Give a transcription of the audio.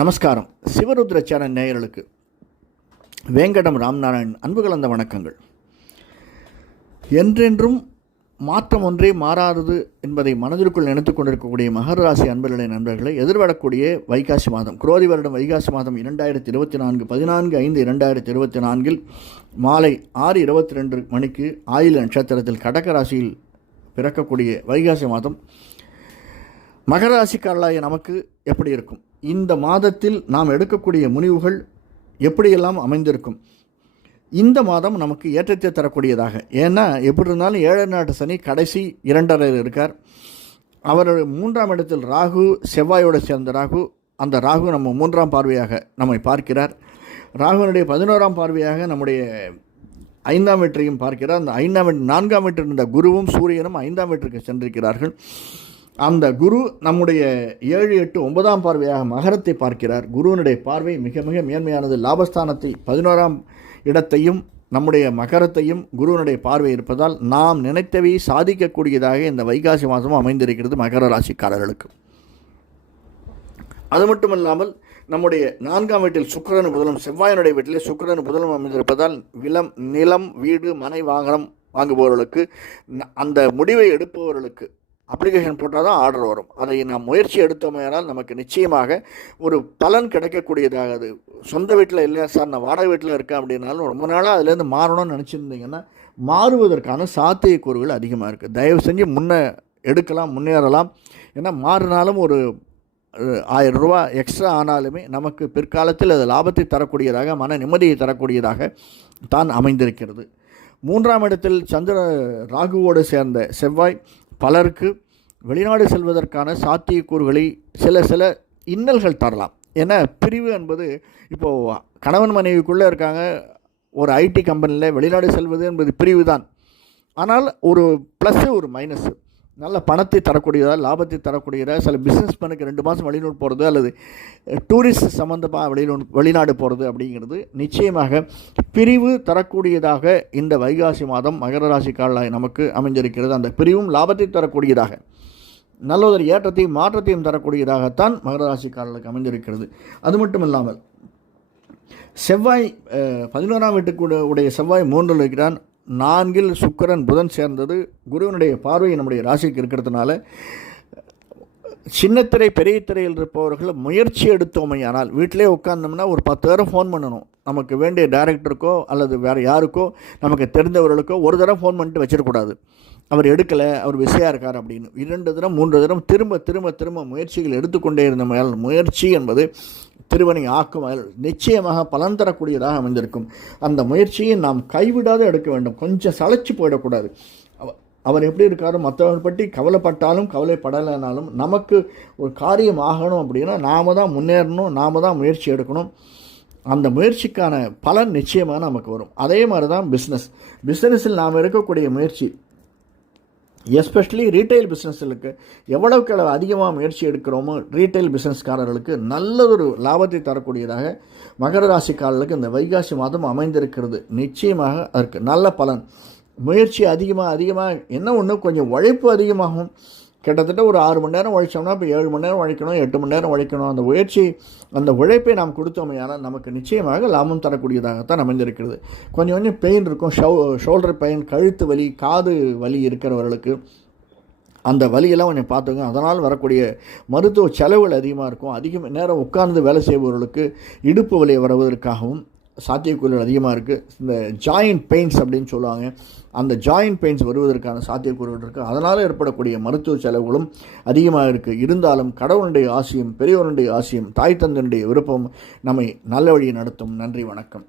நமஸ்காரம். சிவருத்ர சேனல் நேயர்களுக்கு வேங்கடம் ராம்நாராயண் அன்பு கலந்த வணக்கங்கள். என்றென்றும் மாற்றம் ஒன்றே மாறாதது என்பதை மனதிற்குள் நினைத்துக் கொண்டிருக்கக்கூடிய மகர ராசி அன்பர்களே நண்பர்களை எதிர்வரக்கூடிய வைகாசி மாதம் குரோதி வருடம் வைகாசி மாதம் இரண்டாயிரத்தி இருபத்தி நான்கு பதினான்கு ஐந்து இரண்டாயிரத்தி இருபத்தி நான்கில் மாலை ஆறு இருபத்தி ரெண்டு மணிக்கு ஆயுள் நட்சத்திரத்தில் கடக ராசியில் பிறக்கக்கூடிய வைகாசி மாதம். மகர ராசிக்காரர்களாகிய நமக்கு எப்படி இருக்கும்? இந்த மாதத்தில் நாம் எடுக்கக்கூடிய முடிவுகள் எப்படியெல்லாம் அமைந்திருக்கும்? இந்த மாதம் நமக்கு ஏற்றத்தை தரக்கூடியதாக. ஏன்னா எப்படி இருந்தாலும் ஏழு நாட்டு சனி கடைசி இரண்டரையில் இருக்கார். அவர் மூன்றாம் இடத்தில் ராகு செவ்வாயோடு சேர்ந்த ராகு அந்த ராகு நம்ம மூன்றாம் பார்வையாக நம்மை பார்க்கிறார். ராகுனுடைய பதினோராம் பார்வையாக நம்முடைய ஐந்தாம் வீட்டையும் பார்க்கிறார். அந்த ஐந்தாம் வீட்டு நான்காம் வீட்டில் இருந்த குருவும் சூரியனும் ஐந்தாம் வீட்டிற்கு சென்றிருக்கிறார்கள். அந்த குரு நம்முடைய ஏழு எட்டு ஒன்பதாம் பார்வையாக மகரத்தை பார்க்கிறார். குருவினுடைய பார்வை மிக மிக மேன்மையானது. லாபஸ்தானத்தை பதினோராம் இடத்தையும் நம்முடைய மகரத்தையும் குருவினுடைய பார்வை இருப்பதால் நாம் நினைத்தவை சாதிக்கக்கூடியதாக இந்த வைகாசி மாதம் அமைந்திருக்கிறது மகர ராசிக்காரர்களுக்கு. அது மட்டும் இல்லாமல் நம்முடைய நான்காம் வீட்டில் சுக்கிரன் புதனும் செவ்வாயினுடைய வீட்டிலே சுக்கரன் புதலும் அமைந்திருப்பதால் விலம் நிலம் வீடு மனை வாகனம் வாங்குபவர்களுக்கு அந்த முடிவை எடுப்பவர்களுக்கு அப்ளிகேஷன் போட்டால் தான் ஆர்டர் வரும். அதை நாம் முயற்சி எடுத்தோமேனால் நமக்கு நிச்சயமாக ஒரு பலன் கிடைக்கக்கூடியதாக அது. சொந்த வீட்டில் இல்லை சார்? நான் வாடகை வீட்டில் இருக்கேன் அப்படின்னாலும் ரொம்ப நாளாக அதுலேருந்து மாறணும்னு நினச்சிருந்தீங்கன்னா மாறுவதற்கான சாத்தியக்கூறுகள் அதிகமாக இருக்குது தயவு செஞ்சு முன்னே எடுக்கலாம் முன்னேறலாம். ஏன்னா மாறினாலும் ஒரு ஆயிரம் ரூபா எக்ஸ்ட்ரா ஆனாலுமே நமக்கு பிற்காலத்தில் அது லாபத்தை தரக்கூடியதாக மன நிம்மதியை தரக்கூடியதாக தான் அமைந்திருக்கிறது. மூன்றாம் இடத்தில் சந்திர ராகுவோடு சேர்ந்த செவ்வாய். பலருக்கு வெளிநாடு செல்வதற்கான சாத்தியக்கூறுகளை சில சில இன்னல்கள் தரலாம். ஏன்னா பிரிவு என்பது இப்போது கணவன் மனைவிக்குள்ளே இருக்காங்க. ஒரு ஐடி கம்பெனியில் வெளிநாடு செல்வது என்பது பிரிவு தான் ஆனால் ஒரு ப்ளஸ்ஸு ஒரு மைனஸ்ஸு நல்ல பணத்தை தரக்கூடியதா லாபத்தை தரக்கூடியதா சில பிஸ்னஸ் பண்ணுக்கு ரெண்டு மாதம் வெளிநாடு போகிறது அல்லது டூரிஸ்ட் சம்மந்தமாக வெளிநாடு வெளிநாடு போகிறது அப்படிங்கிறது நிச்சயமாக பிரிவு தரக்கூடியதாக இந்த வைகாசி மாதம் மகர ராசி காலில் நமக்கு அமைஞ்சிருக்கிறது அந்த பிரிவும் லாபத்தை தரக்கூடியதாக நல்லதொரு ஏற்றத்தையும் மாற்றத்தையும் தரக்கூடியதாகத்தான் மகர ராசிக்காரர்களுக்கு அமைந்திருக்கிறது. அது மட்டும் இல்லாமல் செவ்வாய் பதினோராம் வீட்டுக்கு உடைய செவ்வாய் மூன்றில் இருக்கிறான். நான்கில் சுக்கரன் புதன் சேர்ந்தது. குருவினுடைய பார்வை நம்முடைய ராசிக்கு இருக்கிறதுனால சின்னத்திரை பெரிய திரையில் இருப்பவர்கள் முயற்சி எடுத்தோமையானால் வீட்டிலே உட்கார்ந்தோம்னா ஒரு பத்து தடவை ஃபோன் பண்ணணும். நமக்கு வேண்டிய டேரக்டருக்கோ அல்லது வேறு யாருக்கோ நமக்கு தெரிந்தவர்களுக்கோ ஒரு தடவை ஃபோன் பண்ணிட்டு வச்சிடக்கூடாது. அவர் எடுக்கலை அவர் விசையாக இருக்கார் அப்படின்னு. இரண்டு தினம் மூன்று தினம் திரும்ப திரும்ப திரும்ப முயற்சிகள் எடுத்துக்கொண்டே இருந்தமையால் முயற்சி என்பது திருவனை ஆக்கும் நிச்சயமாக பலன் தரக்கூடியதாக அமைந்திருக்கும். அந்த முயற்சியை நாம் கைவிடாத எடுக்க வேண்டும். கொஞ்சம் சளைச்சு போயிடக்கூடாது. அவ- அவர் எப்படி இருக்காரோ மற்றவர்கள் பற்றி கவலைப்பட்டாலும் கவலைப்படலைனாலும் நமக்கு ஒரு காரியம் ஆகணும் அப்படின்னா நாம் தான் முன்னேறணும் நாம தான் முயற்சி எடுக்கணும். அந்த முயற்சிக்கான பலன் நிச்சயமாக நமக்கு வரும். அதே மாதிரி தான் பிஸ்னஸ் பிஸ்னஸில் நாம் எடுக்கக்கூடிய முயற்சி. எஸ்பெஷலி ரீட்டைல் பிஸ்னஸ்களுக்கு எவ்வளவுக்கு அளவு அதிகமாக முயற்சி எடுக்கிறோமோ ரீட்டைல் பிஸ்னஸ்காரர்களுக்கு நல்லதொரு லாபத்தை தரக்கூடியதாக மகர ராசிக்காரர்களுக்கு இந்த வைகாசி மாதம் அமைந்திருக்கிறது. நிச்சயமாக அதற்கு நல்ல பலன். முயற்சி அதிகமாக அதிகமாக என்ன ஒன்று கொஞ்சம் உழைப்பு அதிகமாகும். கிட்டத்தட்ட ஒரு ஆறு மணி நேரம் உழைச்சோம்னா இப்போ ஏழு மணி நேரம் உழைக்கணும் எட்டு மணி நேரம் உழைக்கணும். அந்த முயற்சி அந்த உழைப்பை நாம் கொடுத்தோமையானால் நமக்கு நிச்சயமாக லாபம் தரக்கூடியதாகத்தான் அமைந்திருக்கிறது. கொஞ்சம் கொஞ்சம் பெயின் இருக்கும். ஷோ ஷோல்டர் பெயின் கழுத்து வலி காது வலி இருக்கிறவர்களுக்கு அந்த வலியெல்லாம் கொஞ்சம் பார்த்துங்க அதனால் வரக்கூடிய மருத்துவ செலவுகள் அதிகமாக இருக்கும். அதிக நேரம் உட்கார்ந்து வேலை செய்பவர்களுக்கு இடுப்பு வலி வருவதற்காகவும் சாத்தியக்கூறுகள் அதிகமாக இருக்குது இந்த ஜாயிண்ட் பெயின்ஸ் அப்படின்னு சொல்லுவாங்க. அந்த ஜாயிண்ட் பெயின்ஸ் வருவதற்கான சாத்தியக்கூறுகள் இருக்குது அதனால் ஏற்படக்கூடிய மருத்துவ செலவுகளும் அதிகமாக இருக்குது இருந்தாலும் கடவுளுடைய ஆசியம் பெரியவருடைய ஆசியம் தாய் தந்தனுடைய விருப்பம் நம்மை நல்ல வழியை நடத்தும். நன்றி வணக்கம்.